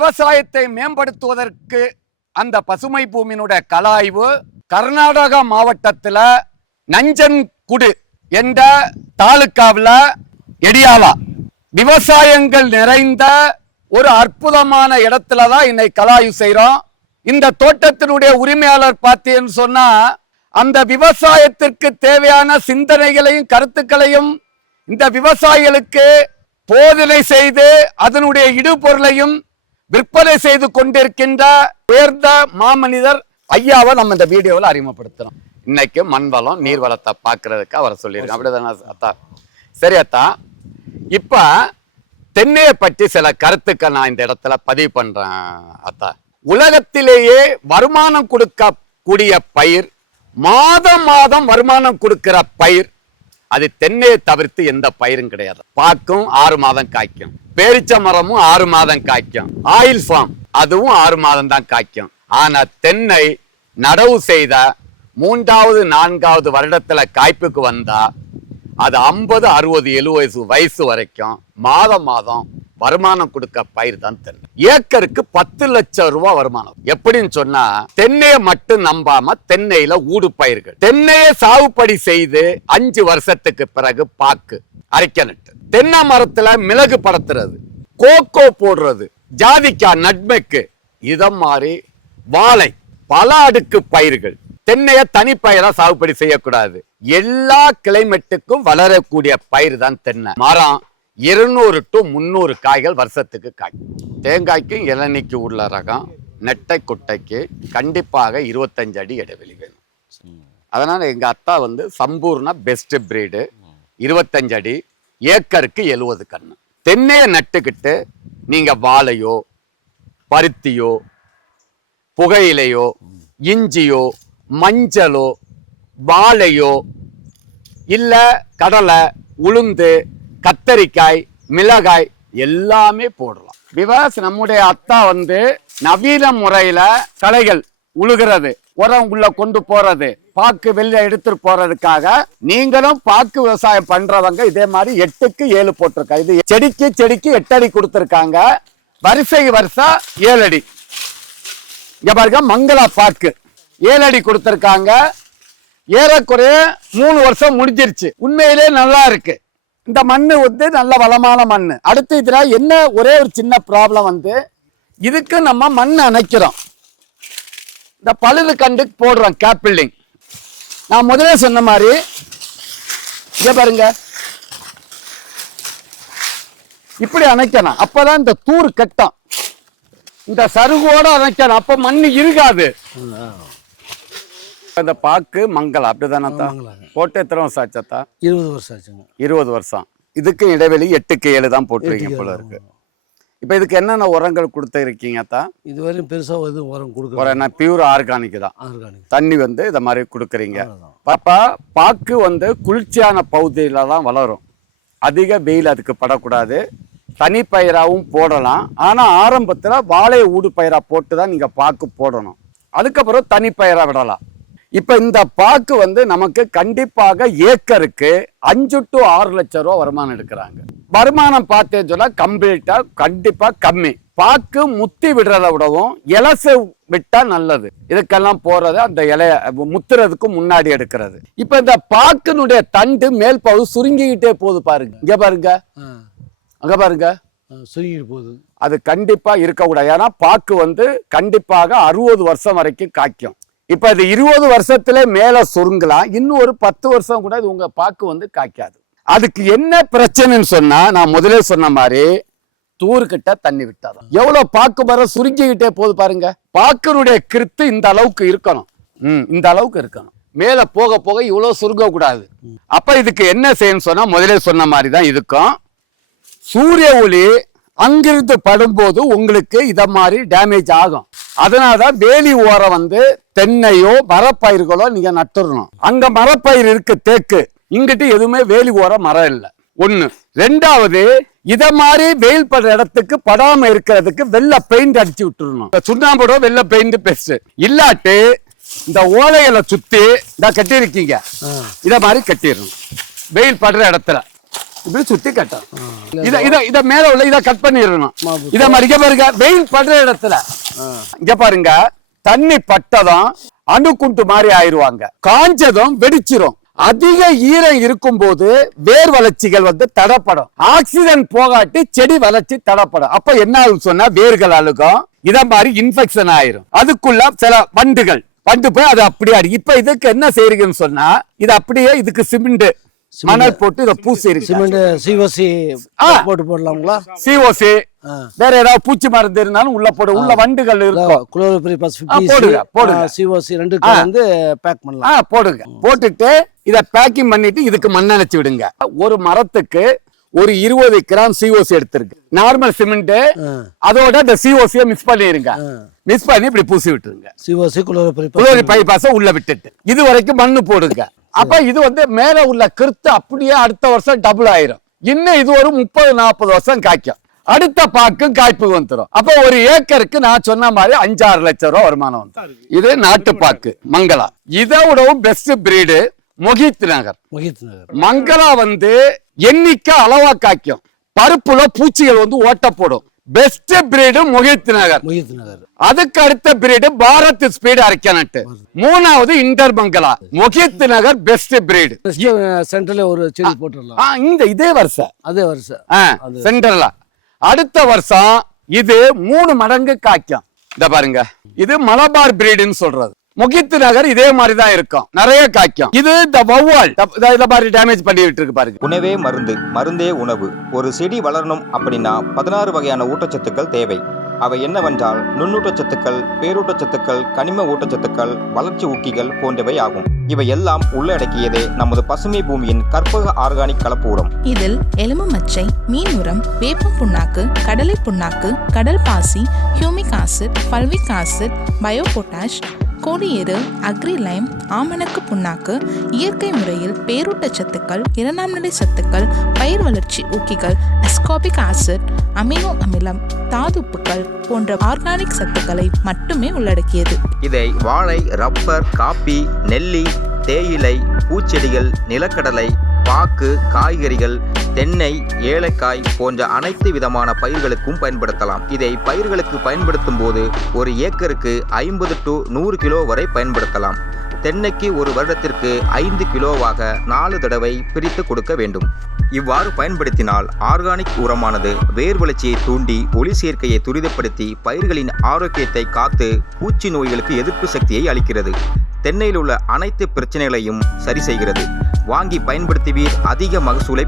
விவசாயத்தை மேம்படுத்துவதற்கு அந்த பசுமை பூமியினுடைய கள ஆய்வு கர்நாடகா மாவட்டத்துல நஞ்சன்குடு என்ற தாலுகாவில் எடியாலா விவசாயங்கள் நிறைந்த ஒரு அற்புதமான இடத்துல தான் இன்னைக்கு கள ஆய்வு செய்யறோம். இந்த தோட்டத்தினுடைய உரிமையாளர் பார்த்தீங்கன்னு சொன்னா அந்த விவசாயத்திற்கு தேவையான சிந்தனைகளையும் கருத்துக்களையும் இந்த விவசாயிகளுக்கு போதனை செய்து அதனுடைய இடுபொருளையும் விற்பனை செய்து கொண்டிருக்கின்ற உயர்ந்த மாமனிதர் ஐயாவை நம்ம இந்த வீடியோவில் அறிமுகப்படுத்துறோம். இன்னைக்கு மண்வளம் நீர்வளத்தை பார்க்கறதுக்கு அவரை சொல்லியிருக்கோம். அப்படிதானே அத்தா? சரி அத்தா, இப்ப தென்னையை பற்றி சில கருத்துக்கள் நான் இந்த இடத்துல பதிவு பண்றேன் அத்தா. உலகத்திலேயே வருமானம் கொடுக்கக்கூடிய பயிர், மாதம் மாதம் வருமானம் கொடுக்கிற பயிர், அது தென்னையை தவிர்த்து எந்த பயிரும் கிடையாது. பாக்கும் 6 மாதம் காய்க்கும், பேரிச்ச மரமும் 6 மாதம் காய்க்கும், ஆயில் ஃபார்ம் அதுவும் 6 மாதம் தான் காய்க்கும். ஆனா தென்னை நடவு செய்த 3வது 4வது வருடத்துல காய்ப்புக்கு வந்தா அது 50 60 70 வயசு வரைக்கும் மாதம் மாதம் வருமானம் கொடுக்க பயிர் தான் தென்னை. ஏக்கருக்கு 10 லட்சம் ரூபாய் வருமானம். எப்படின்னு சொன்னா தென்னையை மட்டும் நம்பாம தென்னையில ஊடு பயிர்கள், தென்னையை சாகுபடி செய்து 5 வருஷத்துக்கு பிறகு பாக்கு அரைக்க நட்டு, தென்னை மரத்துல மிளகு படத்துறது, கோகோ போடுறது, ஜாதிக்காய், நட்மெக்கு, இத மாதிரி வாழை, பல அடுக்கு பயிர்கள். தென்னையை தனி பயிரா சாகுபடி செய்யக்கூடாது. எல்லா கிளைமேட்டுக்கும் வளரக்கூடிய பயிர் தான் தென்னை மரம். 200 to 300 காய்கள் வருஷத்துக்கு காய்க்கும். தேங்காய்க்கும் இளநிக்கு உள்ள ரகம் நெட்டை குட்டைக்கு கண்டிப்பாக 25 அடி இடைவெளி வேணும். அதனால எங்க அத்தா சம்பூர்ண பெஸ்ட் பிரீடு 25 அடி, ஏக்கருக்கு 70 கண்ணு. தென்னையை நட்டுக்கிட்டு நீங்க வாழையோ பருத்தியோ புகையிலையோ இஞ்சியோ மஞ்சளோ வாழையோ இல்ல கடலை உளுந்து கத்தரிக்காய் மிளகாய் எல்லாமே போடலாம். நம்முடைய அத்தா நவீன முறையில களைகள் உழுகிறது, உரம் உள்ள கொண்டு போறது, பாக்கு வெளியே எடுத்துட்டு போறதுக்காக நீங்களும் பாக்கு விவசாயம் பண்றவங்க இதே மாதிரி 8க்கு 7 போட்டிருக்காங்க. இது செடிக்கு 8 அடி கொடுத்திருக்காங்க, வரிசைக்கு வருஷம் 7 அடி. இங்க பாருங்க, மங்களா பாக்கு 7 அடி கொடுத்திருக்காங்க. ஏறக்குறைய 3 வருஷம் முடிஞ்சிருச்சு. உண்மையிலே நல்லா இருக்கு. இந்த மண்ணு நல்ல வளமான மண்ணு. அடுத்து இதுல என்ன ஒரே ஒரு சின்ன ப்ராப்ளம் இதுக்கு நம்ம மண் அணைக்கிறோம், இந்த பழுது கண்டு போடுறோம் கேப் பில்டிங். நான் முதலே சொன்ன மாதிரி இங்க பாருங்க, இப்படி அணைக்கணும். அப்பதான் இந்த தூர் கட்டம், இந்த சருகோட அணைக்கணும், அப்ப மண் இருக்காது. இந்த பாக்கு மங்களா அப்படிதானே போட்டு எத்தனை வருஷம் ஆச்சாத்தா? 20 வருஷம் ஆச்சுங்க. 20 வருஷம். இதுக்கு இடைவெளி 8க்கு 7 தான் போட்டுருக்கீங்க போல இருக்கு. இப்ப இதுக்கு என்னென்ன உரங்கள் கொடுத்து இருக்கீங்கத்தா? இதுவரையும் பெருசா உரம் கொடுக்குறோம். என்ன பியூர் ஆர்கானிக் தான். ஆர்கானிக் தண்ணி இத மாதிரி கொடுக்குறீங்க. பாப்பா பாக்கு குளிர்ச்சியான பகுதியில தான் வளரும். அதிக வெயில் அதுக்கு படக்கூடாது. தனி பயிராகவும் போடலாம். ஆனா ஆரம்பத்துல வாழை ஊடு பயிரா போட்டு தான் நீங்க பாக்கு போடணும். அதுக்கப்புறம் தனி பயிரா விடலாம். இப்ப இந்த பாக்கு நமக்கு கண்டிப்பாக ஏக்கருக்கு 5 to 6 லட்சம் ரூபாய் வருமானம் எடுக்கிறாங்க. வருமானம் பார்த்தேன்னு சொன்னா கம்ப்ளீட்டா கண்டிப்பா கம்மி. பாக்கு முத்தி விடுறத விடவும் இலசு விட்டா நல்லது. இதுக்கெல்லாம் போறது அந்த இலைய முத்துறதுக்கு முன்னாடி எடுக்கிறது. இப்ப இந்த பாக்குனுடைய தண்டு மேல் பகுதி சுருங்கிக்கிட்டே போகுது பாருங்க. இங்க பாருங்க, அங்க பாருங்க, சுருங்கிட்டு போகுது. அது கண்டிப்பா இருக்கக்கூடாது. ஏன்னா பாக்கு கண்டிப்பாக 60 வருஷம் வரைக்கும் காய்க்கும். இப்ப இது 20 வருஷத்துல மேல சுருங்கலாம். இன்னும் ஒரு 10 வருஷம் கூட இது உங்க பாக்கு காய்க்காது. அதுக்கு என்ன பிரச்சனைன்னு சொன்னா, நான் முதலே சொன்ன மாதிரி தூர்கிட்ட தண்ணி விட்டாதான். எவ்வளவு பாக்கு மரம் சுருங்கிக்கிட்டே போகுது பாருங்க. பாக்கினுடைய கிருத்து இந்த அளவுக்கு இருக்கணும். இந்த அளவுக்கு இருக்கணும். மேல போக போக இவ்வளவு சுருங்க கூடாது. அப்ப இதுக்கு என்ன செய்யணும் சொன்னா, முதலே சொன்ன மாதிரி தான் இதுக்கும் சூரிய ஒளி அங்கிருந்து படும்போது உங்களுக்கு இத மாதிரி டேமேஜ் ஆகும். அதனாலதான் வேலி ஓரம் தென்னையோ மரப்பயிர்களோ நீங்க நட்டுறணும். அங்க மரப்பயிர் இருக்கு, தேக்கு. இங்கிட்டு எதுவுமே வேலி ஓரம் மரம் இல்லை. 1. 2வது, இத மாதிரி வெயில் படுற இடத்துக்கு படாம இருக்கிறதுக்கு வெள்ளை பெயிண்ட் அடிச்சு விட்டுறணும். சுண்ணாம்புடோ வெள்ளை பெயிண்ட் பெஸ்ட். இல்லாட்டு இந்த ஓலைகளை சுத்தி இந்த கட்டி இருக்கீங்க, இத மாதிரி கட்டிடணும் வெயில் படுற இடத்துல. இப்படி சுத்தி கட்டணும். இத மேல உள்ள இத கட் பண்ணிடணும். இத மாதிரி இங்க பாருங்க, வெயில் படுற இடத்துல இங்க பாருங்க, தண்ணி பட்டதும் அணுக்குண்டு மாதிரி ஆயிருவாங்க, காஞ்சதும் வெடிச்சிரும். அதிக ஈரம் இருக்கும் போது வேர் வளர்ச்சிகள் தடப்படும். ஆக்சிஜன் போகாட்டி செடி வளர்ச்சி தடப்படும். அப்ப என்ன ஆகும் சொன்னா, வேர்கள் அழுகும், இத மாதிரி இன்ஃபெக்ஷன் ஆயிரும். அதுக்குள்ள சில வண்டு போய் அது அப்படியே இப்ப இதுக்கு என்ன செய்றீங்கன்னு சொன்னா, இது அப்படியே இதுக்கு சிமெண்ட் மணல் போட்டு இத பூசி இருக்கு. சிமெண்ட் சிஓசி போட்டு போடலாங்களா? சிஓசி வேற ஏதாவது பூச்சி மருந்து இருந்தாலும் உள்ள போடு. உள்ள வண்டுகள் இருக்கும். குளோரோபிரிபாஸ் போடுங்க. சிஓசி ரெண்டுக்கு வந்து பேக் பண்ணலாம். போடுங்க. போட்டுட்டு இத பேக்கிங் பண்ணிட்டு இதுக்கு மண் அணைச்சு விடுங்க. ஒரு மரத்துக்கு ஒரு 20 கிராம் சிஓசி எடுத்திருக்கு. நார்மல் சிமெண்ட் அதோட இந்த சிஓசியை மிக்ஸ் பண்ணிருங்க. மிக்ஸ் பண்ணி இப்படி பூசி விட்டுருங்க. சிஓசி குளோரோபிரிபாஸ் உள்ள விட்டுட்டு இது வரைக்கும் மண்ணு போடுங்க. அப்ப இது மேல உள்ள கிருத்து அப்படியே அடுத்த வருஷம் டபுள் ஆயிரும். இன்னும் இது ஒரு 30-40 வருஷம் காய்க்கும். அடுத்த பாக்கும் காய்ப்பு வந்துடும். அப்ப ஒரு ஏக்கருக்கு நான் சொன்ன மாதிரி 5-6 லட்சம் ரூபாய் வருமானம் வந்து. இது நாட்டு பாக்கு மங்களா. இதை விடவும் பெஸ்ட் பிரீடு மொஹித் நகர். மங்களா எண்ணிக்கை அளவா காய்க்கும். பருப்புல பூச்சிகள் ஓட்ட போடும். பெஸ்ட் பிரீடு மொஹித் நகர். அதுக்கு அடுத்த பிரீடு பாரத் ஸ்பீடு அரைக்கனட்டு. மூணாவது இன்டர் மங்களா. மொஹித் நகர் பெஸ்ட் பிரீடு. சென்டர்ல ஒரு செடி போட்டுடலாம். இதே வருஷம் சென்டர்ல அடுத்த வருஷம் இது 3 மடங்கு காய்க்கும். இத பாருங்க, இது மலபார் பிரீடுன்னு சொல்றது. மொஹித் நகர் இதே மாதிரி தான் இருக்கும், நிறைய காய்க்கும். இது இந்த வௌவால் இத மாதிரி டேமேஜ் பண்ணி விட்டு இருக்கு பாருங்க. உணவே மருந்து, மருந்தே உணவு. ஒரு செடி வளரணும் அப்படின்னா 16 வகையான ஊட்டச்சத்துக்கள் தேவை. அவை என்னவென்றால் நுண்ணூட்டச்சத்துக்கள், பேரூட்டச்சத்துக்கள், கனிம ஊட்டச்சத்துக்கள், வளர்ச்சி ஊக்கிகள் போன்றவை ஆகும். இவை எல்லாம் உள்ளடக்கியதே நமது பசுமை பூமியின் கற்பக ஆர்கானிக் கலப்பூரம். இதில் எலும்பு மச்சை, மீன் உரம், வேப்பம் புண்ணாக்கு, கடலை புண்ணாக்கு, கடல் பாசி, humic acid, fulvic acid, bio potash, கோழியேறு, அக்ரிலைம், ஆமணக்கு புண்ணாக்கு, இயற்கை முறையில் பேரூட்டச்சத்துக்கள், 2ஆம் நிலை சத்துக்கள், பயிர் வளர்ச்சி ஊக்கிகள், அஸ்கார்பிக் ஆசிட், அமினோ அமிலம், தாதுப்புக்கள் போன்ற ஆர்கானிக் சத்துக்களை மட்டுமே உள்ளடக்கியது. இதை வாழை, ரப்பர், காப்பி, நெல்லி, தேயிலை, பூச்செடிகள், நிலக்கடலை, பாக்கு, காய்கறிகள், தென்னை, ஏலக்காய் போன்ற அனைத்து விதமான பயிர்களுக்கும் பயன்படுத்தலாம். இதை பயிர்களுக்கு பயன்படுத்தும் போது ஒரு ஏக்கருக்கு 50 to 100 கிலோ வரை பயன்படுத்தலாம். தென்னைக்கு ஒரு வருடத்திற்கு 5 கிலோவாக 4 தடவை பிரித்து கொடுக்க வேண்டும். இவ்வாறு பயன்படுத்தினால் ஆர்கானிக் உரமானது வேர் வளர்ச்சியை தூண்டி ஒளி சேர்க்கையை துரிதப்படுத்தி பயிர்களின் ஆரோக்கியத்தை காத்து பூச்சி நோய்களுக்கு எதிர்ப்பு சக்தியை அளிக்கிறது. தென்னையில் உள்ள அனைத்து பிரச்சனைகளையும் சரி செய்கிறது. வாங்கி பயன்படுத்துவீர், அதிக மகசூலை